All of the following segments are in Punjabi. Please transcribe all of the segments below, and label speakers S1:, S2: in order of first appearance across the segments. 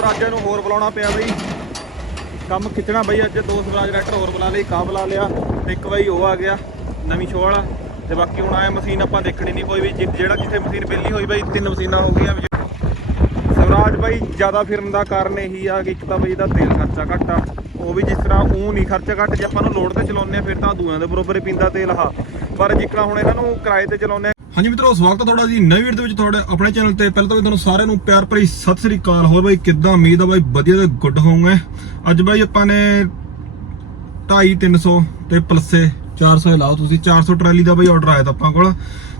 S1: ਸਵਰਾਜਾਂ ਨੂੰ ਹੋਰ ਬੁਲਾਉਣਾ ਪਿਆ ਬਈ। ਕੰਮ ਖਿੱਚਣਾ ਬਈ ਅੱਜ, ਦੋ ਸਵਰਾਜ ਰੈਕਟਰ ਹੋਰ ਬੁਲਾ ਲਈ ਕਾ ਬੁਲਾ ਲਿਆ, ਇੱਕ ਬਈ ਉਹ ਆ ਗਿਆ, ਨਵੀਂ ਸ਼ੋਅ ਵਾਲਾ। ਤੇ ਬਾਕੀ ਹੁਣ ਆਇਆ ਮਸ਼ੀਨ ਆਪਾਂ ਦੇਖਣੀ ਨਹੀਂ ਕੋਈ ਵੀ, ਜਿ- ਜਿਹੜਾ ਜਿੱਥੇ ਮਸ਼ੀਨ ਵਿਹਲੀ ਹੋਈ ਬਈ, ਤਿੰਨ ਮਸ਼ੀਨਾਂ ਹੋ ਗਈਆਂ ਸਵਰਾਜ ਬਾਈ ਜ਼ਿਆਦਾ ਫਿਰਨ ਦਾ ਕਾਰਨ ਇਹੀ ਆ ਕਿ ਇੱਕ ਤਾਂ ਬਈ ਇਹਦਾ ਤੇਲ ਖਰਚਾ ਘੱਟ ਆ, ਉਹ ਵੀ ਜਿਸ ਤਰ੍ਹਾਂ ਉਹ ਨਹੀਂ ਖਰਚਾ ਘੱਟ, ਜੇ ਆਪਾਂ ਨੂੰ ਲੋਡ ਤੇ ਚਲਾਉਂਦੇ ਆ, ਫਿਰ ਤਾਂ ਦੂਆਂ ਦੇ ਬਰੋਬਰ ਹੀ ਪੀਂਦਾ ਤੇਲ ਆ। ਪਰ ਜਿੱਕਣਾ ਹੁਣ ਇਹਨਾਂ ਨੂੰ ਕਿਰਾਏ ਤੇ ਚਲਾਉਂਦੇ ਆ ਹਾਂਜੀ ਮਿੱਤਰੋ, ਸਵਾਗਤ ਹੈ ਤੁਹਾਡਾ ਜੀ ਨਵੀਂ ਵੀਡੀਓ ਦੇ ਵਿੱਚ ਤੁਹਾਡੇ ਆਪਣੇ ਚੈਨਲ ਤੇ। ਪਹਿਲਾਂ ਤਾਂ ਵੀ ਤੁਹਾਨੂੰ ਸਾਰਿਆਂ ਨੂੰ ਪਿਆਰ ਭਰੀ ਸਤਿ ਸ੍ਰੀ ਅਕਾਲ। ਹੋਰ ਬਾਈ, ਕਿੱਦਾਂ? ਉਮੀਦ ਆ ਬਾਈ ਵਧੀਆ ਤੇ ਗੁੱਡ ਹੋਵੋਗੇ। ਅੱਜ ਬਾਈ ਆਪਾਂ ਨੇ 2.5 300 ਤੇ ਪਲੱਸੇ 400 ਲਾਓ ਤੁਸੀਂ। 400 ਟਰਾਲੀ ਦਾ ਬਾਈ ਆਰਡਰ ਆਇਆ ਤਾਂ ਆਪਾਂ ਕੋਲ।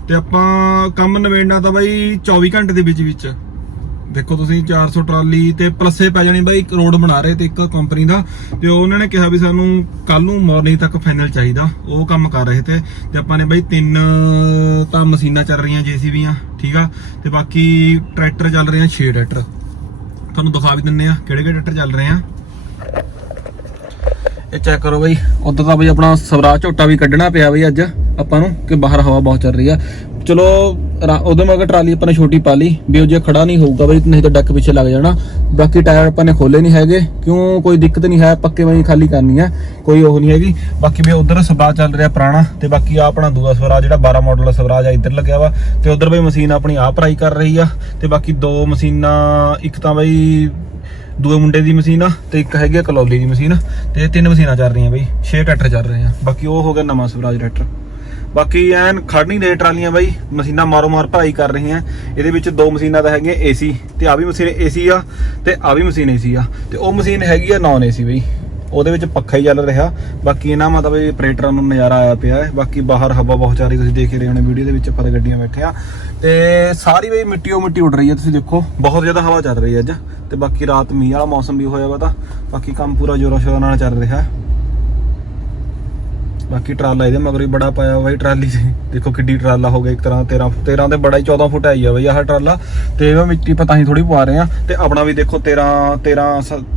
S1: ਤੇ ਆਪਾਂ ਕੰਮ ਨਵੇੜਨਾ ਤਾਂ ਬਾਈ 24 ਘੰਟੇ ਦੇ ਵਿੱਚ ਵਿੱਚ ਦੇਖੋ ਤੁਸੀਂ 400 ਟਰਾਲੀ ਤੇ ਪਲੱਸੇ ਪੈ ਜਾਣੀ ਬਾਈ ਇੱਕ ਰੋਡ ਬਣਾ ਰਹੇ ਤੇ ਇੱਕ ਕੰਪਨੀ ਦਾ। ਤੇ ਉਹਨਾਂ ਨੇ ਕਿਹਾ ਵੀ ਸਾਨੂੰ ਕੱਲ ਨੂੰ ਮਾਰਨਿੰਗ ਤੱਕ ਫਾਈਨਲ ਚਾਹੀਦਾ। ਉਹ ਕੰਮ ਕਰ ਰਹੇ ਤੇ। ਤੇ ਆਪਾਂ ਨੇ ਬਾਈ ਤਿੰਨ ਤਾਂ ਮਸ਼ੀਨਾਂ ਚੱਲ ਰਹੀਆਂ ਜੀਸੀਬੀਆਂ ਠੀਕ ਆ? ਤੇ ਬਾਕੀ ਟਰੈਕਟਰ ਚੱਲ ਰਹੇ ਆ 6 ਟਰੈਕਟਰ। ਤੁਹਾਨੂੰ ਦਿਖਾ ਵੀ ਦਿੰਨੇ ਆ ਕਿਹੜੇ ਕਿਹੜੇ ਟਰੈਕਟਰ ਚੱਲ ਰਹੇ ਆ। ਇਹ ਚੈੱਕ ਕਰੋ ਬਈ। ਉਧਰ ਤਾਂ ਬਈ ਆਪਣਾ ਸਵਰਾਜ ਝੋਟਾ ਵੀ ਕੱਢਣਾ ਪਿਆ ਬਈ ਅੱਜ ਆਪਾਂ ਨੂੰ, ਕਿ ਬਾਹਰ ਹਵਾ ਬਹੁਤ ਚੱਲ ਰਹੀ ਆ। ਚਲੋ, ਰਾ- ਉਹਦੇ ਮਗਰ ਟਰਾਲੀ ਆਪਾਂ ਨੇ ਛੋਟੀ ਪਾ ਲਈ। ਵੀ ਉਹ ਜੇ ਖੜਾ ਨਹੀਂ ਹੋਊਗਾ ਬਈ, ਨਹੀਂ ਤਾਂ ਡੱਕ ਪਿੱਛੇ ਲੱਗ ਜਾਣਾ। ਬਾਕੀ ਟਾਇਰ ਆਪਾਂ ਨੇ ਖੋਲੇ ਨਹੀਂ ਹੈਗੇ। ਕਿਉਂ? ਕੋਈ ਦਿੱਕਤ ਨਹੀਂ ਹੈ, ਪੱਕੇ ਵਹੀਂ ਖਾਲੀ ਕਰਨੀ ਹੈ। ਕੋਈ ਉਹ ਨਹੀਂ ਹੈਗੀ। ਬਾਕੀ ਵੀ ਉਧਰ ਸਵਰਾਜ ਚੱਲ ਰਿਹਾ ਪੁਰਾਣਾ ਤੇ ਬਾਕੀ ਆ ਆਪਣਾ ਦੂਆ ਸਵਰਾਜ, ਜਿਹੜਾ 12 ਮਾਡਲ ਦਾ ਸਵਰਾਜ ਆ, ਇੱਧਰ ਲੱਗਿਆ ਵਾ। ਤੇ ਉਧਰ ਬਈ ਮਸ਼ੀਨ ਆਪਣੀ ਆ ਭਰਾਈ ਕਰ ਰਹੀ ਆ। ਤੇ ਬਾਕੀ ਦੋ ਮਸ਼ੀਨਾਂ, ਇੱਕ ਤਾਂ ਬਈ ਦੂਏ ਮੁੰਡੇ ਦੀ ਮਸ਼ੀਨ ਆ ਤੇ ਇੱਕ ਹੈਗੀ ਆ ਕਲੌਲੀ ਦੀ ਮਸ਼ੀਨ। ਤੇ ਤਿੰਨ ਮਸ਼ੀਨਾਂ ਚੱਲ ਰਹੀਆਂ ਬਈ। 6 ਟਰੈਕਟਰ ਚੱਲ ਰਹੇ ਆ। ਬਾਕੀ ਉਹ ਹੋ ਗਿਆ ਨਵਾਂ ਸਵਰਾਜ ਟਰੈਕਟਰ। ਬਾਕੀ ਐਨ ਖੜ ਨਹੀਂ ਰਹੇ ਟਰਾਲੀਆਂ ਬਾਈ, ਮਸ਼ੀਨਾਂ ਮਾਰੋ ਮਾਰ ਭਰਾਈ ਕਰ ਰਹੀਆਂ। ਇਹਦੇ ਵਿੱਚ ਦੋ ਮਸ਼ੀਨਾਂ ਤਾਂ ਹੈਗੀਆਂ ਏਸੀ, ਤੇ ਆ ਵੀ ਮਸ਼ੀਨ ਏਸੀ ਆ, ਤੇ ਆ ਵੀ ਮਸ਼ੀਨ ਏਸੀ ਆ। ਤੇ ਉਹ ਮਸ਼ੀਨ ਹੈਗੀ ਆ ਨਾਨ ਏਸੀ ਬਾਈ। ਉਹਦੇ ਵਿੱਚ ਪੱਖਾ ਹੀ ਚੱਲ ਰਿਹਾ। ਬਾਕੀ ਇਹਨਾਂ ਮਤਲਬ ਵੀ ਆਪਰੇਟਰਾਂ ਨੂੰ ਨਜ਼ਾਰਾ ਆਇਆ ਪਿਆ ਹੈ। ਬਾਕੀ ਬਾਹਰ ਹਵਾ ਬਹੁਤ ਚੱਲ ਤੁਸੀਂ ਦੇਖ ਰਹੇ ਹੋਣੇ ਵੀਡੀਓ ਦੇ ਵਿੱਚ ਆਪਾਂ ਗੱਡੀਆਂ ਬੈਠੇ ਆ। ਤੇ ਸਾਰੀ ਬਈ ਮਿੱਟੀ ਉਹ ਮਿੱਟੀ ਉੱਡ ਰਹੀ ਹੈ, ਤੁਸੀਂ ਦੇਖੋ। ਬਹੁਤ ਜ਼ਿਆਦਾ ਹਵਾ ਚੱਲ ਰਹੀ ਹੈ ਅੱਜ। ਤੇ ਬਾਕੀ ਰਾਤ ਮੀਂਹ ਵਾਲਾ ਮੌਸਮ ਵੀ ਹੋਇਆ ਵਾ ਤਾਂ। ਬਾਕੀ ਕੰਮ ਪੂਰਾ ਜ਼ੋਰਾਂ ਸ਼ੋਰਾਂ ਨਾਲ ਚੱਲ ਰਿਹਾ। ਬਾਕੀ ਟਰਾਲਾ ਇਹਦੇ ਮਗਰ ਵੀ ਬੜਾ ਪਾਇਆ ਬਾਈ ਟਰਾਲੀ 'ਚ ਦੇਖੋ ਕਿੱਡੀ ਟਰਾਲਾ ਹੋ ਗਿਆ ਇੱਕ ਤਰ੍ਹਾਂ 13 13 ਤੇ ਬੜਾ ਹੀ 14 ਫੁੱਟ ਆਈ ਆ ਬਈ ਆਹ ਟਰਾਲਾ। ਤੇ ਇਹ ਮਿੱਟੀ ਪਤਾ ਹੀ ਥੋੜੀ ਪਵਾ ਰਹੇ। ਆ ਤੇ ਆਪਣਾ ਵੀ ਦੇਖੋ 13 13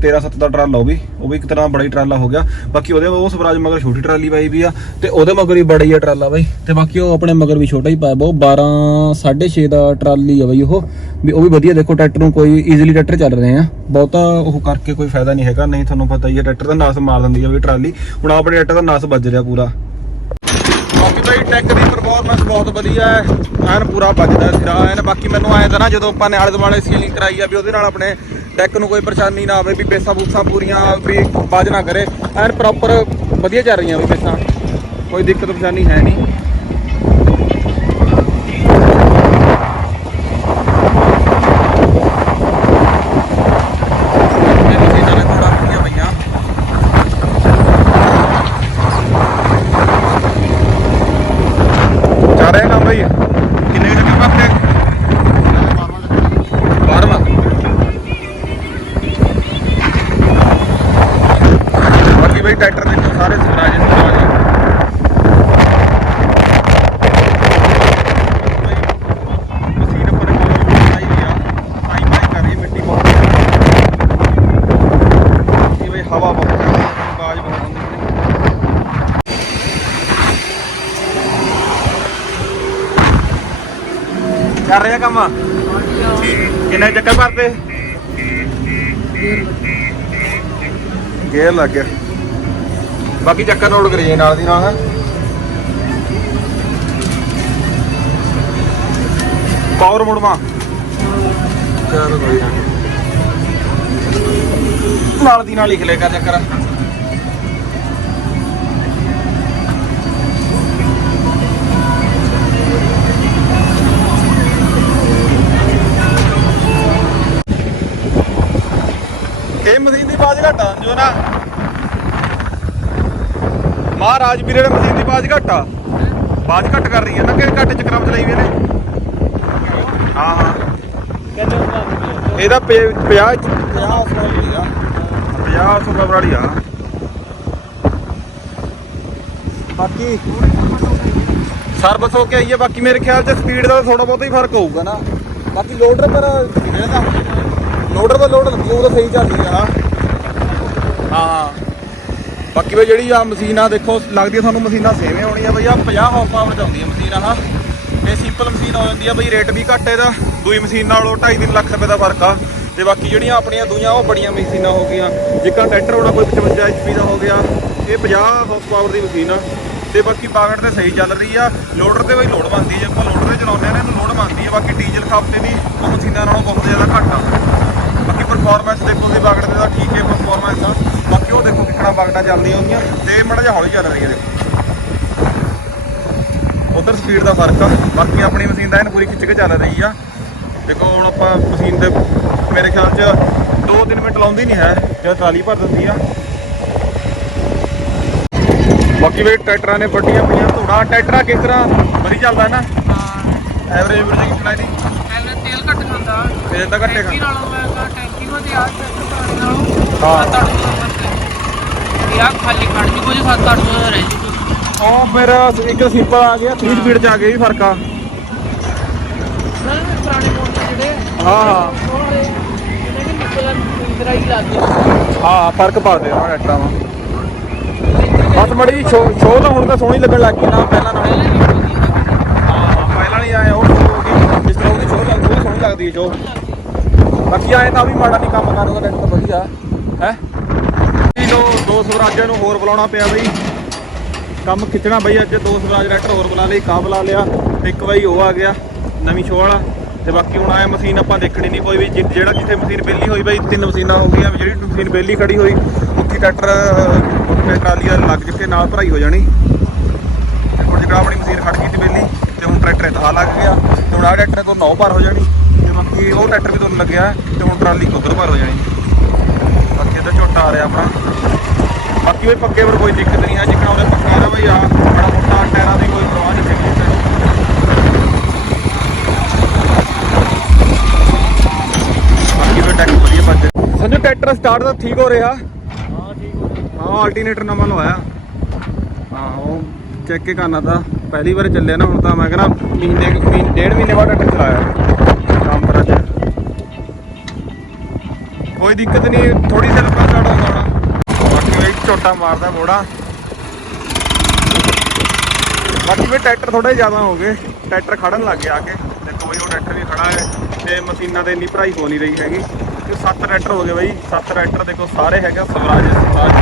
S1: 13 7 ਦਾ ਟਰਾਲਾ ਉਹ ਵੀ ਉਹ ਵੀ ਇੱਕ ਤਰ੍ਹਾਂ ਬੜਾ ਹੀ ਟਰਾਲਾ ਹੋ ਗਿਆ। ਬਾਕੀ ਉਹਦੇ ਉਹ ਸਵਰਾਜ ਮਗਰ ਛੋਟੀ ਟਰਾਲੀ ਪਾਈ ਵੀ ਆ। ਤੇ ਉਹਦੇ ਮਗਰ ਹੀ ਬੜਾ ਹੀ ਆ ਟਰਾਲਾ ਬਾਈ। ਤੇ ਬਾਕੀ ਉਹ ਆਪਣੇ ਮਗਰ ਵੀ ਛੋਟਾ ਹੀ ਪਾਇਆ, ਬਹੁਤ 12 6.5 ਦਾ ਟਰਾਲੀ ਆ ਬਾਈ ਉਹ। ਵੀ ਉਹ ਵੀ ਵਧੀਆ, ਦੇਖੋ ਟਰੈਕਟਰ ਨੂੰ ਕੋਈ ਈਜ਼ੀਲੀ ਟਰੈਕਟਰ ਚੱਲ ਰਹੇ ਆ। ਬਹੁਤਾ ਉਹ ਕਰਕੇ ਕੋਈ ਫਾਇਦਾ ਨਹੀਂ ਹੈਗਾ, ਨਹੀਂ ਤੁਹਾਨੂੰ ਪਤਾ ਹੀ ਹੈ ਟਰੈਕਟਰ ਦਾ ਨਾਸ ਮਾਰ ਦਿੰਦੀ ਆ ਵੀ ਟਰਾਲੀ। ਹੁਣ ਆਪਣੇ ਟਰੈਕਟਰ ਦਾ ਨਾਸ ਵੱਜ ਰਿਹਾ ਪੂਰਾ। ਬਾਕੀ ਬਈ ਟੈਕ ਦੀ ਪਰਫਾਰਮੈਂਸ ਬਹੁਤ ਵਧੀਆ ਹੈ। ਐਨ ਪੂਰਾ ਵੱਜਦਾ ਸਿਰਾ ਐਨ ਬਾਕੀ ਮੈਨੂੰ ਐਂ ਤਾਂ ਨਾ ਜਦੋਂ ਆਪਾਂ ਨੇ ਆਲੇ ਦੁਆਲੇ ਸੀਲਿੰਗ ਕਰਾਈ ਆ ਵੀ ਉਹਦੇ ਨਾਲ ਆਪਣੇ ਟੈਕ ਨੂੰ ਕੋਈ ਪਰੇਸ਼ਾਨੀ ਨਾ ਆਵੇ ਵੀ ਬੇਸਾਂ ਬੂਸਾਂ ਪੂਰੀਆਂ ਵੀ ਬਾਜ ਨਾ ਕਰੇ। ਐਨ ਪ੍ਰੋਪਰ ਵਧੀਆ ਚੱਲ ਰਹੀਆਂ ਵੀ ਬੇਸਾਂ। ਕੋਈ ਦਿੱਕਤ ਪਰੇਸ਼ਾਨੀ ਹੈ ਨਹੀਂ ਇਹ ਮਸ਼ੀਨਾਂ ਨੇ ਥੋੜਾ ਵਧੀਆ ਪਈਆਂ ਚੱਲ ਰਿਹਾ ਕੰਮ ਬਈ ਕਿੰਨੇ ਕੁ ਟੱਕੇ ਪਾਤੇ ਬਾਰਵਾਂ ਬਾਕੀ ਬਈ ਟਰੈਕਟਰ ਦੇਖੋ ਸਾਰੇ ਸਵਰਾਜ ਦੇ ਸਵਰਾਜ ਆ। ਬਈ, ਮਸ਼ੀਨ ਉੱਪਰ ਕੋਈ ਬਣਾਈ ਵੀ ਆ ਪਾਈ ਪਾਈ ਕਰ ਰਹੀ ਮਿੱਟੀ ਬਹੁਤ ਇਹ ਬਈ ਹਵਾ ਬਹੁਤ ਹੈ ਆਵਾਜ਼ ਬਹੁਤ ਆਉਂਦੀ ਹੈ ਕਰ ਰਿਹਾ ਕੰਮ ਕਿੰਨੇ ਚੱਕਰ ਭਰਦੇ ਗੇਰ ਲੱਗ ਗਿਆ। ਬਾਕੀ ਚੱਕਰ ਨੋਟ ਕਰੀਏ ਨਾਲ ਦੀ ਨਾਲ। ਪਾਵਰ ਮੁੜਵਾ। ਚਲੋ ਕੋਈ ਨਾ। ਨਾਲ ਦੀ ਨਾਲ ਲਿਖ ਲੈ ਕਰ ਚੱਕਰ। ਇਹ ਮਸ਼ੀਨ ਦੀ ਬਾਜ ਘਟਾ ਜੋ ਨਾ ਮਹਾਰਾਜ ਵੀਰੇ ਨੇ ਮਸ਼ੀਨ ਦੀ ਬਾਜ ਘਟਾ। ਬਾਜ ਘਟ ਕਰ ਰਹੀ ਹੈ ਨਾ ਕਿ ਘੱਟ ਚੱਕਰਾਂ ਵਿੱਚ ਲਈ ਵੀ ਨੇ ਹਾਂ। ਹਾਂ। ਇਹਦਾ 50 50 ਵਾਲੀ ਆ। 50 ਸੁਪਰ ਵਾਲੀ ਆ। ਬਾਕੀ ਸਰਵਿਸ ਹੋ ਕੇ ਆਈ ਹੈ ਬਾਕੀ ਮੇਰੇ ਖਿਆਲ 'ਚ ਸਪੀਡ ਦਾ ਥੋੜਾ ਬਹੁਤਾ ਹੀ ਫ਼ਰਕ ਹੋਊਗਾ ਨਾ। ਬਾਕੀ ਲੋਡਰ ਪਰ ਜਿਹੜਾ ਲੋਡਰ ਦਾ ਲੋਡ ਲੱਗੀ ਉਹ ਤਾਂ ਸਹੀ ਚੱਲ ਰਹੀ। ਆ ਹਾਂ। ਬਾਕੀ ਵੀ ਜਿਹੜੀ ਆ ਮਸ਼ੀਨਾਂ ਦੇਖੋ ਲੱਗਦੀ ਆ ਤੁਹਾਨੂੰ ਮਸ਼ੀਨਾਂ ਸੇਵੇਂ ਹੋਣੀਆਂ ਬਈ ਆ 50 ਹਾਰਸ ਪਾਵਰ ਚ ਆਉਂਦੀ ਆ ਮਸ਼ੀਨ, ਆਹ। ਇਹ ਸਿੰਪਲ ਮਸ਼ੀਨ ਹੋ ਜਾਂਦੀ ਆ ਬਈ ਰੇਟ ਵੀ ਘੱਟ ਇਹਦਾ। ਦੂਈ ਮਸ਼ੀਨ ਨਾਲੋਂ 2.5 ਲੱਖ ਰੁਪਏ ਦਾ ਫ਼ਰਕ ਆ। ਤੇ ਬਾਕੀ ਜਿਹੜੀਆਂ ਆਪਣੀਆਂ ਦੂਈਆਂ, ਉਹ ਬੜੀਆਂ ਮਸ਼ੀਨਾਂ ਹੋ ਗਈਆਂ। ਜਿੱਕਾ ਟਰੈਕਟਰ ਹੋਣਾ ਕੋਈ 55 HP ਦਾ ਹੋ ਗਿਆ। ਇਹ 50 ਹਾਰਸ ਪਾਵਰ ਦੀ ਮਸ਼ੀਨ ਆ। ਤੇ ਬਾਕੀ ਪਾਗੜ ਤੇ ਸਹੀ ਚੱਲ ਰਹੀ ਆ। ਲੋਡਰ ਤੇ ਬਈ ਲੋਡ ਬਣਦੀ ਜੇ ਆਪਾਂ ਲੋਡਰ ਤੇ ਚਲਾਉਂਦੇ ਆ ਨਾ, ਇਹਨੂੰ ਲੋਡ ਬਣਦੀ ਆ। ਬਾਕੀ ਡੀਜ਼ਲ ਖਪਤ ਦੀ ਉਹ ਮਸ਼ੀਨਾਂ ਨਾਲੋਂ ਬਹੁਤ ਜ਼ਿਆਦਾ ਘੱਟ ਆ। ਪਰਫਾਰਮੈਂਸ ਦੇਖੋ ਦੀ ਬਾਗੜ ਦੇ ਤਾਂ ਠੀਕ ਹੈ ਪਰਫਾਰਮੈਂਸ ਆ। ਬਾਕੀ ਉਹ ਦੇਖੋ ਕਿੰਨਾ ਬਾਗੜਾਂ ਚੱਲਦੀਆਂ ਉਹਦੀਆਂ ਤੇ ਮੜਾ ਜਿਹਾ ਹੌਲੀ ਚੱਲ ਰਹੀ ਹੈ ਦੇਖੋ ਉਧਰ ਸਪੀਡ ਦਾ ਫ਼ਰਕ ਆ। ਬਾਕੀ ਆਪਣੀ ਮਸ਼ੀਨ ਦਾ ਇਹਨ ਪੂਰੀ ਖਿੱਚ ਕੇ ਚੱਲ ਰਹੀ ਆ। ਦੇਖੋ ਹੁਣ ਆਪਾਂ ਮਸ਼ੀਨ ਦੇ ਮੇਰੇ ਖਿਆਲ 'ਚ 2-3 ਮਿੰਟ ਲਾਉਂਦੀ ਨਹੀਂ ਹੈ ਜਦ ਟਰਾਲੀ ਭਰ ਦਿੰਦੀ ਆ। ਬਾਕੀ ਵੀ ਟਰੈਕਟਰਾਂ ਨੇ ਵੱਡੀਆਂ ਪਈਆਂ ਧੂੜਾ। ਟਰੈਕਟਰਾਂ ਕਿਸ ਤਰ੍ਹਾਂ? ਵਧੀਆ ਚੱਲਦਾ ਨਾ।
S2: ਹਾਂ।
S1: ਐਵਰੇਜ ਐਵਰੇਜ ਕਿੰਨਾ ਇਹਦੀ
S2: ਪਹਿਲੇ ਤੇਲ ਘੱਟ ਖਾਂਦਾ।
S1: ਤੇਲ ਤਾਂ ਘੱਟੇ ਖਾਂਦਾ।
S2: ਨਾਲੋਂ ਮੈਂ ਕਹਾ ਟੈਂਕੀ ਨੂੰ ਤੇ ਆ ਟੈਂਕੀ ਪੁਰਾਣੀ ਨਾਲੋਂ
S1: ਹਾਂ।
S2: ਸੱਤ ਅੱਠ ਸੌ ਰੁਪਏ ਯਾ ਖਾਲੀ ਕੱਢ ਦੀ ਕੋਈ 7-8 ਸੌ ਰਹਿ ਜੀ
S1: ਉਹ ਫਿਰ ਇੱਕ ਸਿੰਪਲ ਆ ਗਿਆ 3 ਸਪੀਡ ਚ ਆ ਗਿਆ ਵੀ ਫ਼ਰਕ ਆ।
S2: ਨਾ ਪੁਰਾਣੇ ਮੋਟਰ ਜਿਹੜੇ
S1: ਹਾਂ ਹਾਂ।
S2: ਉਹ ਵਾਲੇ ਜਿਹੜੇ ਕਿ ਨਿਕਲਣ ਇਧਰ ਹੀ ਲੱਗਦੇ
S1: ਹਾਂ ਫ਼ਰਕ ਪਾ ਦੇ ਉਹਨਾਂ ਟਰੈਕਟਰਾਂ ਦਾ ਬਸ ਮੜੀ ਤਾਂ ਹੁਣ ਤਾਂ ਸੋਹਣੀ ਲੱਗਣ ਲੱਗ ਗਈ ਨਾ ਪਹਿਲਾਂ ਨਾਲੋਂ
S2: ਪਹਿਲੇ
S1: ਨਹੀਂ ਆਇਆ ਉਹ show ਹੋ ਗਈ। ਜਿਸ ਤਰ੍ਹਾਂ ਉਹਦੀ ਸ਼ੋ ਲੱਗਦੀ ਉਹ ਸੋਹਣੀ ਲੱਗਦੀ ਹੈ ਸ਼ੋ ਬਾਕੀ ਆਏ ਤਾਂ ਵੀ ਮਾੜਾ ਨਹੀਂ ਕੰਮ ਕਰਦਾ ਟਰੈਕਟਰ ਵਧੀਆ। ਹੈ? ਲੋ ਦੋ ਸਵਰਾਜਾਂ ਨੂੰ ਹੋਰ ਬੁਲਾਉਣਾ ਪਿਆ ਬਈ। ਕੰਮ ਖਿੱਚਣਾ ਬਈ ਅੱਜ, ਦੋ ਸਵਰਾਜ ਟਰੈਕਟਰ ਹੋਰ ਬੁਲਾ ਲਈ ਕਾ ਬੁਲਾ ਲਿਆ। ਇੱਕ ਬਈ ਉਹ ਆ ਗਿਆ, ਨਵੀਂ ਸ਼ੋਅ ਵਾਲਾ। ਤੇ ਬਾਕੀ ਹੁਣ ਆਇਆ ਮਸ਼ੀਨ ਆਪਾਂ ਦੇਖਣੀ ਨਹੀਂ ਕੋਈ ਵੀ, ਜਿ- ਜਿਹੜਾ ਜਿੱਥੇ ਮਸ਼ੀਨ ਬੇਲੀ ਹੋਈ ਬਈ, ਤਿੰਨ ਮਸ਼ੀਨਾਂ ਹੋ ਗਈਆਂ, ਵੀ ਜਿਹੜੀ ਮਸ਼ੀਨ ਬੇਲੀ ਖੜੀ ਹੋਈ, ਉੱਥੇ ਟਰੈਕਟਰ, ਉੱਥੇ ਟਰਾਲੀ ਵਾਲਾ ਲੱਗ ਚੁੱਕੇ ਨਾਲ ਭਰਾਈ ਹੋ ਜਾਣੀ। ਤੇ ਹੁਣ ਜਿਹੜਾ ਆਪਣੀ ਮਸ਼ੀਨ ਖੜ ਗਈ ਸੀ ਬੇਲੀ ਤੇ ਹੁਣ ਟਰੈਕਟਰ ਇੱਥੇ ਲੱਗ ਗਿਆ। ਤੇ ਹੁਣ ਆ ਟਰੈਕਟਰ ਤੋਂ ਨੌ ਭਰ ਹੋ ਜਾਣੀ। ਬਾਕੀ ਉਹ ਟਰੈਕਟਰ ਵੀ ਤੁਹਾਨੂੰ ਲੱਗਿਆ ਤੇ ਹੁਣ ਟਰਾਲੀ ਉਧਰ ਭਰ ਹੋ ਜਾਣੀ। ਬਾਕੀ ਇਹਦਾ ਝੋਟਾ ਆ ਰਿਹਾ ਆਪਣਾ। ਬਾਕੀ ਉਹ ਪੱਕੇ ਪਰ ਕੋਈ ਦਿੱਕਤ ਨਹੀਂ ਹੈ ਜਿੱਕਣਾ ਉਹਦੇ ਪੱਕਾ ਨਾ ਬਈ ਆ ਬੜਾ ਮੋਟਾ ਟਾਇਰਾਂ ਦੀ ਕੋਈ ਪਰਵਾਹ ਨਹੀਂ ਹੈਗੀ। ਬਾਕੀ ਵੀ ਟੈਕ ਵਧੀਆ ਵੱਜ ਸੰਜੂ, ਟਰੈਕਟਰ ਸਟਾਰਟ ਤਾਂ ਠੀਕ ਹੋ ਰਿਹਾ।
S2: ਹਾਂ ਠੀਕ ਹੋ
S1: ਹਾਂ ਆਲਟਰਨੇਟਰ ਨਵਾਂ ਲਵਾਇਆ। ਹਾਂ, ਉਹ ਚੈੱਕ ਕਰਨਾ ਤਾਂ। ਪਹਿਲੀ ਵਾਰ ਚੱਲਿਆ ਨਾ, ਹੁਣ ਤਾਂ ਮੈਂ ਕਹਿੰਦਾ ਮਹੀਨੇ ਡੇਢ ਮਹੀਨੇ ਬਾਅਦ ਟਰੈਕਟਰ ਚਲਾਇਆ। ਕੋਈ ਦਿੱਕਤ ਨਹੀਂ ਥੋੜੀ ਦੇਰ ਪਰ ਸਟਾਰਟ ਹੋ ਬਾਕੀ ਵੀ ਝੋਟਾ ਮਾਰਦਾ ਮੋੜਾ ਬਾਕੀ ਵੀ ਟਰੈਕਟਰ ਥੋੜੇ ਜ਼ਿਆਦਾ ਹੋ ਗਏ। ਟਰੈਕਟਰ ਖੜਨ ਲੱਗ ਗਿਆ ਆ ਕੇ ਦੇਖੋ ਬਈ, ਉਹ ਟਰੈਕਟਰ ਵੀ ਖੜਾ ਹੈ ਤੇ ਮਸ਼ੀਨਾਂ ਤੇ ਇੰਨੀ ਭਰਾਈ ਹੋ ਨਹੀਂ ਰਹੀ ਹੈਗੀ। ਤੇ ਸੱਤ ਟਰੈਕਟਰ ਹੋ ਗਏ ਬਈ। ਸੱਤ ਟਰੈਕਟਰ ਦੇਖੋ, ਸਾਰੇ ਹੈਗੇ ਸਵਰਾਜ ਸਵਰਾਜ।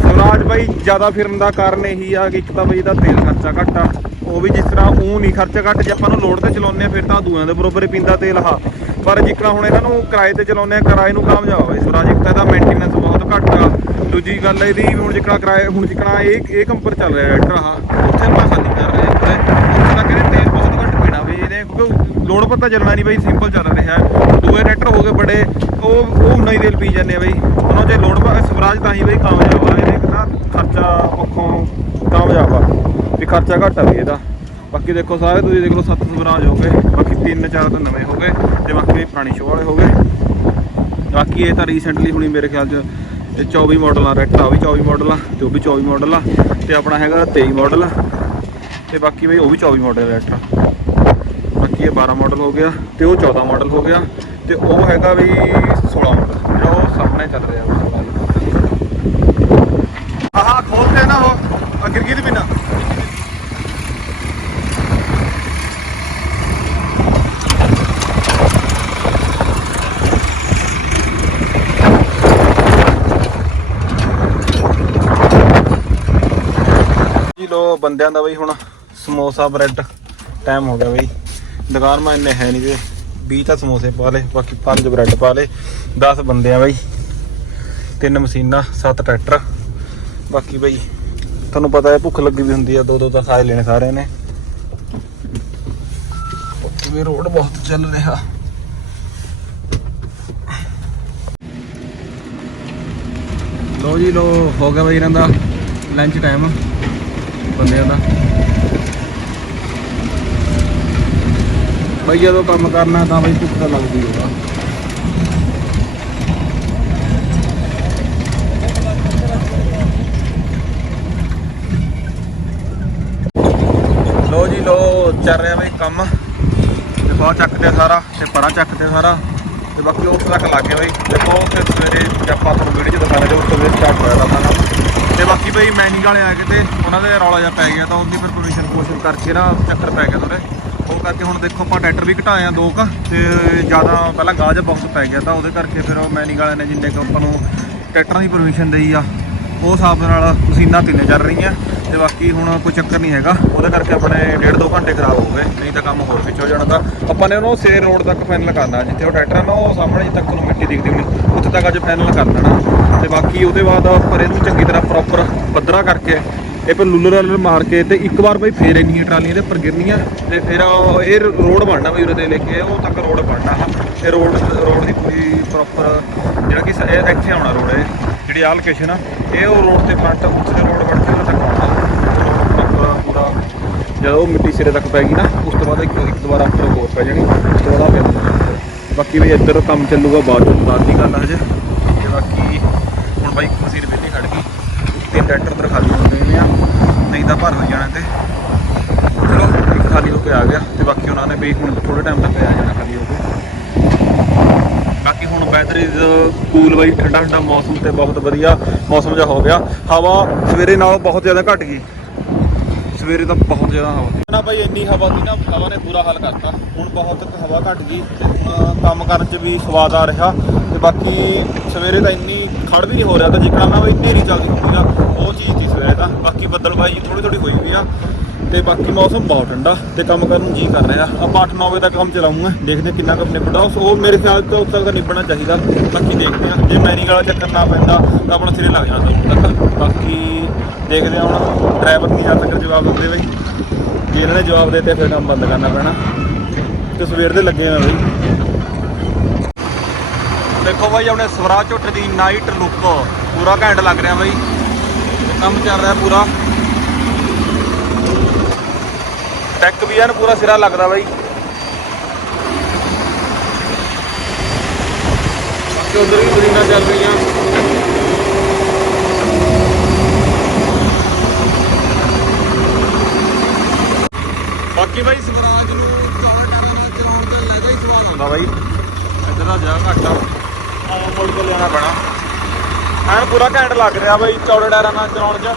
S1: ਸਵਰਾਜ ਬਾਈ, ਜ਼ਿਆਦਾ ਫਿਰਨ ਦਾ ਕਾਰਨ ਇਹੀ ਆ ਕਿ ਇੱਕ ਤਾਂ ਬਈ ਇਹਦਾ ਤੇਲ ਖਰਚਾ ਘੱਟ ਆ। ਉਹ ਵੀ ਜਿਸ ਤਰ੍ਹਾਂ ਉਹ ਨਹੀਂ, ਖਰਚਾ ਘੱਟ ਜੇ ਆਪਾਂ ਨੂੰ ਲੋਡ ਤੇ ਚਲਾਉਂਦੇ ਆ ਫਿਰ ਤਾਂ ਦੂਆਂ ਦੇ ਬਰੋਬਰ ਹੀ ਪੀਂਦਾ ਤੇਲ ਆ। ਪਰ ਜਿੱਕਣਾ ਹੁਣ ਇਹਨਾਂ ਨੂੰ ਕਿਰਾਏ ਤੇ ਚਲਾਉਂਦੇ ਆ ਕਿਰਾਏ ਨੂੰ ਕਾਮਯਾਬ ਆ। ਸਵਰਾਜ ਇੱਕ ਤਾਂ ਇਹਦਾ ਮੇਨਟੇਨੈਂਸ ਬਹੁਤ ਘੱਟ ਆ। ਦੂਜੀ ਗੱਲ ਇਹਦੀ, ਹੁਣ ਜਿੱਕਣਾ ਕਿਰਾਏ, ਹੁਣ ਜਿੱਕਣਾ ਇਹ ਇਹ ਕੰਪਰ ਚੱਲ ਰਿਹਾ ਟਰੈਕਟਰ ਆ ਉੱਥੇ ਆਪਾਂ ਨਹੀਂ ਕਰ ਰਿਹਾ ਉੱਥੇ ਉੱਥੇ ਤਾਂ ਕਹਿੰਦੇ ਤੇਲ ਬਹੁਤ ਘੱਟ ਪੀਣਾ ਵੀ ਇਹਨੇ ਕਿਉਂਕਿ ਲੋਡ ਪਤਾ ਚੱਲਣਾ ਨਹੀਂ ਬਈ ਸਿੰਪਲ ਚੱਲ ਰਿਹਾ ਦੂਏ ਟਰੈਕਟਰ ਹੋ ਗਏ ਬੜੇ ਉਹ ਉਹ ਉਨਾ ਹੀ ਤੇਲ ਪੀ ਜਾਂਦੇ ਆ ਬਈ। ਉਹਨਾਂ ਜੇ ਲੋਡ ਸਵਰਾਜ ਤਾਂ ਹੀ ਬਈ ਕਾਮਯਾਬ ਆ, ਇਹਦੇ ਨਾ ਖਰਚਾ ਪੱਖੋਂ ਕਾਮਯਾਬ ਆ। ਵੀ ਖਰਚਾ ਘੱਟ ਆ ਵੀ ਇਹਦਾ। ਬਾਕੀ ਦੇਖੋ ਸਾਰੇ ਤੁਸੀਂ ਦੇਖ ਲਓ ਸੱਤ ਸਵਰਾਜ ਹੋ ਗਏ, ਬਾਕੀ ਤਿੰਨ ਚਾਰ ਤਾਂ ਨਵੇਂ ਹੋ ਗਏ ਤੇ ਬਾਕੀ ਪੁਰਾਣੀ ਸ਼ੋਅ ਵਾਲੇ ਹੋ ਗਏ। ਬਾਕੀ ਇਹ ਤਾਂ ਰੀਸੈਂਟਲੀ ਹੁਣੀ ਮੇਰੇ ਖਿਆਲ 'ਚ ਇਹ 24 ਮਾਡਲ ਆ ਰੈਕਟਾ ਵੀ 24 ਮਾਡਲ ਆ ਤੇ ਉਹ ਵੀ 24 ਮਾਡਲ ਆ ਤੇ ਆਪਣਾ ਹੈਗਾ 23 ਮਾਡਲ ਤੇ ਬਾਕੀ ਬਈ ਉਹ ਵੀ 24 ਮਾਡਲ ਰੈਕਟਾ ਬਾਕੀ ਇਹ 12 ਮਾਡਲ ਹੋ ਗਿਆ ਤੇ ਉਹ 14 ਮਾਡਲ ਹੋ ਗਿਆ ਤੇ ਉਹ ਹੈਗਾ ਵੀ 16 ਮਾਡਲ ਜਿਹੜਾ ਉਹ ਸਾਹਮਣੇ ਚੱਲ ਰਿਹਾ ਆਹ ਖੋਲਦੇ ਨਾ ਉਹ ਅਗਰ ਬਿਨਾ। ਜੀ ਬੰਦਿਆਂ ਦਾ ਬਈ ਹੁਣ ਸਮੋਸਾ ਬ੍ਰੈਡ ਟਾਈਮ ਹੋ ਗਿਆ ਬਈ। ਦੁਕਾਨ ਮੈਂ ਇੰਨੇ ਹੈ ਨਹੀਂ ਵੀ 20 ਤਾਂ ਸਮੋਸੇ ਪਾ ਲੇ ਬਾਕੀ 5 ਬ੍ਰੈਡ ਪਾ ਲੇ 10 ਬੰਦੇ ਆ ਬਈ। ਤਿੰਨ ਮਸ਼ੀਨਾਂ, ਸੱਤ ਟਰੈਕਟਰ। ਬਾਕੀ ਬਈ ਤੁਹਾਨੂੰ ਪਤਾ ਹੈ ਭੁੱਖ ਲੱਗੀ ਵੀ ਹੁੰਦੀ ਆ ਦੋ ਦੋ ਤਾਂ ਖਾ ਲੈਣੇ ਸਾਰਿਆਂ ਨੇ। ਵੀ ਰੋਡ ਬਹੁਤ ਚੱਲ ਰਿਹਾ। ਲੋ ਜੀ ਲੋ ਹੋ ਗਿਆ ਬਈ ਇਹਨਾਂ ਦਾ ਲੰਚ ਟਾਈਮ ਬੰਦਿਆਂ ਦਾ। ਬਈ ਜਦੋਂ ਕੰਮ ਕਰਨਾ ਤਾਂ ਬਈ ਭੁੱਖ ਤਾਂ ਲੱਗਦੀ ਹੋਗਾ ਲੋ ਜੀ ਲੋ ਚੱਲ ਰਿਹਾ ਬਈ ਕੰਮ। ਤੇ ਬਹੁਤ ਚੱਕਦੇ ਆ ਸਾਰਾ, ਤੇ ਪਰਾਂ ਚੱਕਦੇ ਆ ਸਾਰਾ। ਤੇ ਬਾਕੀ ਉਸ ਤੱਕ ਲੱਗ ਗਿਆ ਬਈ। ਦੇਖੋ ਤੇ ਸਵੇਰੇ ਆਪਾਂ ਤੁਹਾਨੂੰ ਵੀਡੀਓ ਚ ਦਿਖਾਣਾ ਜਦੋਂ ਸਵੇਰੇ ਸਟਾਰਟ ਹੋਇਆ ਤਾਂ ਤੇ ਬਾਕੀ ਬਈ ਮੈਨਿੰਗ ਵਾਲੇ ਆ ਗਏ ਤੇ ਉਹਨਾਂ ਦੇ ਰੌਲਾ ਜਿਹਾ ਪੈ ਗਿਆ ਤਾਂ ਉਹਦੀ ਫਿਰ ਪਰਮਿਸ਼ਨ ਕੋਸ਼ਿਸ਼ ਕਰਕੇ ਨਾ ਚੱਕਰ ਪੈ ਗਿਆ ਥੋੜੇ ਉਹ ਕਰਕੇ ਹੁਣ ਦੇਖੋ ਆਪਾਂ ਟਰੈਕਟਰ ਵੀ ਘਟਾਏ ਆ ਦੋ ਕ, ਤੇ ਜ਼ਿਆਦਾ ਪਹਿਲਾਂ ਗਾਜ ਬਾਕਸ ਪੈ ਗਿਆ ਤਾਂ ਉਹਦੇ ਕਰਕੇ ਫਿਰ ਉਹ ਮੈਨਿਕ ਵਾਲਿਆਂ ਨੇ ਜਿੰਨੇ ਕੁ ਆਪਾਂ ਨੂੰ ਟਰੈਕਟਰਾਂ ਦੀ ਪਰਮਿਸ਼ਨ ਦੇਈ ਆ ਉਹ ਹਿਸਾਬ ਦੇ ਨਾਲ ਮਸ਼ੀਨਾਂ ਤਿੰਨੇ ਚੱਲ ਰਹੀਆਂ ਤੇ ਬਾਕੀ ਹੁਣ ਕੋਈ ਚੱਕਰ ਨਹੀਂ ਹੈਗਾ। ਉਹਦੇ ਕਰਕੇ ਆਪਣੇ ਡੇਢ ਦੋ ਘੰਟੇ ਖਰਾਬ ਹੋ ਗਏ। ਨਹੀਂ ਤਾਂ ਕੰਮ ਹੋਰ ਵਿੱਚ ਹੋ ਜਾਣਾ ਤਾਂ ਆਪਾਂ ਨੇ ਉਹਨੂੰ ਸੇ ਰੋਡ ਤੱਕ ਫਾਈਨਲ ਕਰਨਾ। ਜਿੱਥੇ ਉਹ ਟਰੈਕਟਰ ਨਾ, ਉਹ ਸਾਹਮਣੇ ਜਿੱਥੇ ਤੱਕ ਤੁਹਾਨੂੰ ਮਿੱਟੀ ਦਿਖਦੀ ਹੋਣੀ। ਉੱਥੇ ਤੱਕ ਅੱਜ ਫਾਈਨਲ ਕਰ ਦੇਣਾ। ਤੇ ਬਾਕੀ ਉਹਦੇ ਬਾਅਦ ਪਰ ਇਹਨੂੰ ਚੰਗੀ ਤਰ੍ਹਾਂ ਪ੍ਰੋਪਰ ਪੱਧਰਾ ਕਰਕੇ ਇਹ ਪਰ ਲੁੱਲਰ ਵਾਲਰ ਮਾਰ ਕੇ ਤੇ ਇੱਕ ਵਾਰ ਬਈ ਫੇਰ ਇੰਨੀਆਂ ਟਰਾਲੀਆਂ ਦੇ ਪਰ ਗਿਰਨੀਆਂ ਤੇ ਫਿਰ ਇਹ ਰੋਡ ਬਣਨਾ ਬਈ ਉਹਦੇ ਤੇ ਲੈ ਕੇ, ਉਹ ਤੱਕ ਰੋਡ ਬਣਨਾ। ਇਹ ਰੋਡ ਰੋਡ ਦੀ ਪੂਰੀ ਪ੍ਰੋਪਰ ਜਿਹੜਾ ਕਿ ਇੱਥੇ ਆਉਣਾ ਰੋਡ ਹੈ ਜਿਹੜੀ ਆ ਲੋਕੇਸ਼ਨ ਆ, ਇਹ ਉਹ ਰੋਡ ਤੇ ਫਰੰਟ ਉੱਥੇ ਰੋਡ ਬਣ ਕੇ ਉਰੇ ਤੱਕ ਆਉਣਾ ਪੂਰਾ ਪੂਰਾ ਜਦੋਂ ਉਹ ਮਿੱਟੀ ਸਿਰੇ ਤੱਕ ਪੈ ਗਈ ਨਾ, ਉਸ ਤੋਂ ਬਾਅਦ ਇੱਕ ਇੱਕ ਦੁਬਾਰਾ ਉੱਪਰ ਹੋਰ ਪੈ ਜਾਣੀ। ਉਸ ਤੋਂ ਬਾਅਦ ਫਿਰ ਬਾਕੀ ਵੀ ਇੱਧਰ ਕੰਮ ਚੱਲੂਗਾ, ਬਾਅਦ ਚ ਬਾਅਦ ਦੀ ਗੱਲ ਆ ਹਜੇ। ਤੇ ਬਾਕੀ ਹੁਣ ਬਾਈ ਮਸੀਰ ਵਿਹਲੀ ਖੜ ਗਈ ਤਿੰਨ ਟਰੈਕਟਰ ਉਧਰ ਖਾਲੀ ਹੋ ਗਏ ਆ। ਨਹੀਂ ਤਾਂ ਭਰ ਹੋ ਜਾਣਾ ਤੇ। ਚਲੋ, ਇੱਕ ਖਾਲੀ ਹੋ ਕੇ ਆ ਗਿਆ। ਤੇ ਬਾਕੀ ਉਹਨਾਂ ਨੇ ਵੀ ਹੁਣ ਥੋੜੇ ਟਾਈਮ ਤੱਕ ਆ ਜਾਣਾ ਖਾਲੀ ਹੋ ਕੇ। ਵੈਦਰ ਇਜ਼ ਕੂਲ ਬਾਈ, ਠੰਡਾ ਠੰਡਾ ਮੌਸਮ ਤੇ ਬਹੁਤ ਵਧੀਆ ਮੌਸਮ ਜਿਹਾ ਹੋ ਗਿਆ। ਹਵਾ ਸਵੇਰੇ ਨਾਲੋਂ ਬਹੁਤ ਜ਼ਿਆਦਾ ਘਟ ਗਈ। ਸਵੇਰੇ ਤਾਂ ਬਹੁਤ ਜ਼ਿਆਦਾ ਹਵਾ ਨਾ ਬਾਈ, ਇੰਨੀ ਹਵਾ ਸੀ ਨਾ, ਹਵਾ ਨੇ ਬੁਰਾ ਹਾਲ ਕਰਤਾ। ਹੁਣ ਬਹੁਤ ਹਵਾ ਘਟ ਗਈ ਤੇ ਕੰਮ ਕਰਨ 'ਚ ਵੀ ਸਵਾਦ ਆ ਰਿਹਾ ਤੇ ਬਾਕੀ ਸਵੇਰੇ ਤਾਂ ਇੰਨੀ ਖੜ ਵੀ ਨਹੀਂ ਹੋ ਰਿਹਾ ਤਾਂ ਜਿਕਣਾ ਨਾ ਬਈ ਢੇਰੀ ਚੱਲਦੀ ਹੁੰਦੀ ਆ, ਉਹ ਚੀਜ਼ ਸੀ ਸਵੇਰੇ ਤਾਂ। ਬਾਕੀ ਬੱਦਲਬਾਈ ਥੋੜੀ ਥੋੜੀ ਹੋਈ ਹੋਈ ਆ। ਤੇ ਬਾਕੀ ਮੌਸਮ ਬਹੁਤ ਠੰਡਾ ਤੇ ਕੰਮ ਕਰਨ ਨੂੰ ਜੀ ਕਰ ਰਿਹਾ। ਆਪਾਂ 8-9 ਵਜੇ ਤੱਕ ਕੰਮ ਚਲਾਉਂਗਾ, ਦੇਖਦੇ ਹਾਂ ਕਿੰਨਾ ਕੰਮ ਨਿਬੜਦਾ ਉਹ ਮੇਰੇ ਖਿਆਲ ਤੋਂ ਉੱਥੇ ਤੱਕ ਨਿਬੜਨਾ ਚਾਹੀਦਾ, ਬਾਕੀ ਦੇਖਦੇ ਹਾਂ। ਜੇ ਮੈਰੀ ਵਾਲਾ ਚੱਕਰ ਨਾ ਪੈਂਦਾ, ਤਾਂ ਆਪਣਾ ਸਿਰੇ ਲੱਗ ਜਾਣਾ ਉਦੋਂ ਤੱਕ ਬਾਕੀ ਦੇਖਦੇ ਹਾਂ ਹੁਣ ਡਰਾਈਵਰ ਨਹੀਂ ਜਾ ਤੱਕ ਜਵਾਬ ਦਿੰਦੇ ਬਈ। ਜੇ ਇਹਨਾਂ ਨੇ ਜਵਾਬ ਦੇ ਤੇ ਫਿਰ ਕੰਮ ਬੰਦ ਕਰਨਾ ਪੈਣਾ। ਤੇ ਸਵੇਰ ਦੇ ਲੱਗੇ ਆ ਬਈ। ਦੇਖੋ ਬਾਈ, ਆਪਣੇ ਸਵਰਾਜ ਝੋਟੇ ਦੀ ਨਾਈਟ ਲੁੱਕ ਪੂਰਾ ਘੈਂਟ ਲੱਗ ਰਿਹਾ ਬਾਈ। ਕੰਮ ਚੱਲ ਰਿਹਾ ਪੂਰਾ। ਟੈਕ ਵੀ ਐਨ ਪੂਰਾ ਸਿਰਾ ਲੱਗਦਾ ਬਾਈ। ਬਾਕੀ ਉਧਰ ਵੀ ਮਸ਼ੀਨਾਂ ਚੱਲ ਰਹੀਆਂ। ਬਾਕੀ ਬਾਈ ਸਵਰਾਜ ਨੂੰ ਚੌੜਾ ਟਾਇਰਾਂ ਨਾਲ ਚਲਾਉਣ ਤੇ ਲੈਦਾ ਹੀ ਸਵਾਦ ਆਉਂਦਾ ਬਾਈ। ਇੱਧਰ ਦਾ ਜਗ੍ਹਾ ਘੱਟ ਆ। ਮੁੜ ਕੇ ਲਿਆਉਣਾ ਪੈਣਾ। ਐਨ ਪੂਰਾ ਘੈਂਟ ਲੱਗ ਰਿਹਾ ਬਾਈ ਚੌੜੇ ਟਾਇਰਾਂ ਨਾਲ ਚਲਾਉਣ 'ਚ।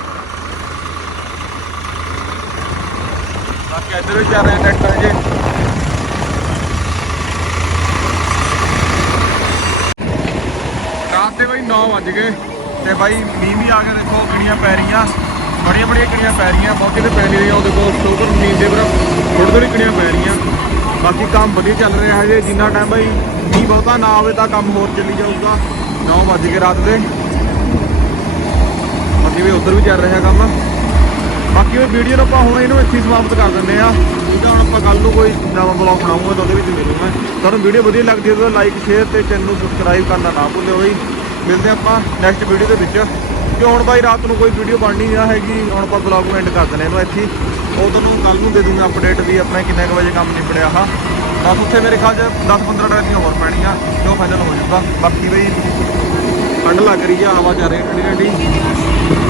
S1: ਬਾਕੀ ਇੱਧਰ ਵੀ ਚੱਲ ਰਿਹਾ ਟਰੈਕਟਰ ਜੇ। ਰਾਤ ਦੇ ਬਾਈ 9 ਵੱਜ ਗਏ ਤੇ ਬਾਈ ਮੀਂਹ ਵੀ ਆ ਗਿਆ, ਦੇਖੋ ਕਿਹੜੀਆਂ ਪੈ ਰਹੀਆਂ। ਬੜੀਆਂ ਬੜੀਆਂ ਕਿਹੜੀਆਂ ਪੈ ਰਹੀਆਂ ਬਾਕੀ ਤੇ ਪੈ ਨਹੀਂ ਰਹੀਆਂ ਉਹ ਦੇਖੋ ਸੋਕਰ ਨੀਂਦ ਦੇ ਬਰਾ ਥੋੜੀ ਥੋੜੀ ਕਿਹੜੀਆਂ ਪੈ ਰਹੀਆਂ। ਬਾਕੀ ਕੰਮ ਵਧੀਆ ਚੱਲ ਰਿਹਾ ਹੈ ਜੇ ਜਿੰਨਾ ਟਾਈਮ ਬਾਈ ਮੀਂਹ ਬਹੁਤਾ ਨਾ ਆਵੇ ਤਾਂ ਕੰਮ ਹੋਰ ਚੱਲੀ ਜਾਊਗਾ। 9 ਵੱਜ ਗਏ ਰਾਤ ਦੇ। ਬਾਕੀ ਵੀ ਉਧਰ ਵੀ ਚੱਲ ਰਿਹਾ ਕੰਮ। ਬਾਕੀ ਉਹ ਵੀਡੀਓ ਨੂੰ ਆਪਾਂ ਹੁਣ ਇਹਨੂੰ ਇੱਥੇ ਹੀ ਸਮਾਪਤ ਕਰ ਦਿੰਦੇ ਆ ਠੀਕ ਆ, ਹੁਣ ਆਪਾਂ ਕੱਲ ਨੂੰ ਕੋਈ ਨਵਾਂ ਬਲੌਗ ਬਣਾਉਂਗਾ ਤਾਂ ਉਹਦੇ ਵਿੱਚ ਮਿਲੂਗਾ। ਤੁਹਾਨੂੰ ਵੀਡੀਓ ਵਧੀਆ ਲੱਗਦੀ ਹੈ ਤਾਂ ਲਾਈਕ ਸ਼ੇਅਰ ਤੇ ਚੈਨਲ ਨੂੰ ਸਬਸਕ੍ਰਾਈਬ ਕਰਨਾ ਨਾ ਭੁੱਲਿਓ ਬਈ। ਮਿਲਦੇ ਆਪਾਂ ਨੈਕਸਟ ਵੀਡੀਓ ਦੇ ਵਿੱਚ। ਕਿ ਹੁਣ ਬਾਈ ਰਾਤ ਨੂੰ ਕੋਈ ਵੀਡੀਓ ਬਣਨੀ ਨਹੀਂ ਹੈਗੀ, ਹੁਣ ਆਪਾਂ ਬਲੌਗ ਨੂੰ ਐਂਡ ਕਰ ਦਿੰਦੇ ਇਹਨੂੰ ਇੱਥੇ ਉਹ ਤੁਹਾਨੂੰ ਕੱਲ ਨੂੰ ਦੇ ਦੂੰਗਾ ਅਪਡੇਟ ਵੀ ਆਪਣੇ ਕਿੰਨੇ ਕੁ ਵਜੇ ਕੰਮ ਨਿਬੜਿਆ ਆ ਬਸ ਉੱਥੇ ਮੇਰੇ ਖਿਆਲ 'ਚ 10-15 ਟਰੈਕਟਰਾਂ ਹੋਰ ਪੈਣੀਆਂ, ਤੇ ਉਹ ਫਾਈਨਲ ਹੋ ਜਾਊਗਾ। ਬਾਕੀ ਬਈ ਠੰਡ ਲੱਗ ਰਹੀ ਆ, ਹਵਾ ਚੱਲ ਰਹੀ ਠੰਡੀ ਠੰਡੀ